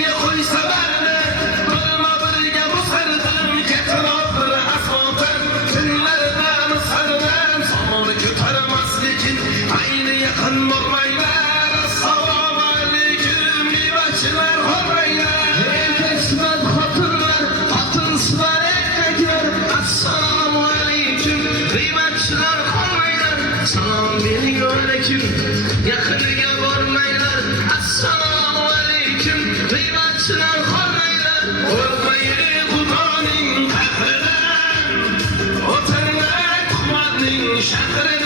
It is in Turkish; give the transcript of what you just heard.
Niye koysa bende Bırma birge bu sardım Getiraptır asfaltım Tünlerden sardım Samur kütürmez lekin Aynı yakın olmaylar Assalamu aleyküm Libaçlar hormaylar Elbesmen hatırlar Hatınslar ekmekler Assalamu aleyküm Libaçlar hormaylar Salam veriyor aleyküm Yakınıya varmaylar Assalamu aleyküm Libaçlar hormaylar Korkmayı Kudanın kahrından Otanlar kumadın şahrı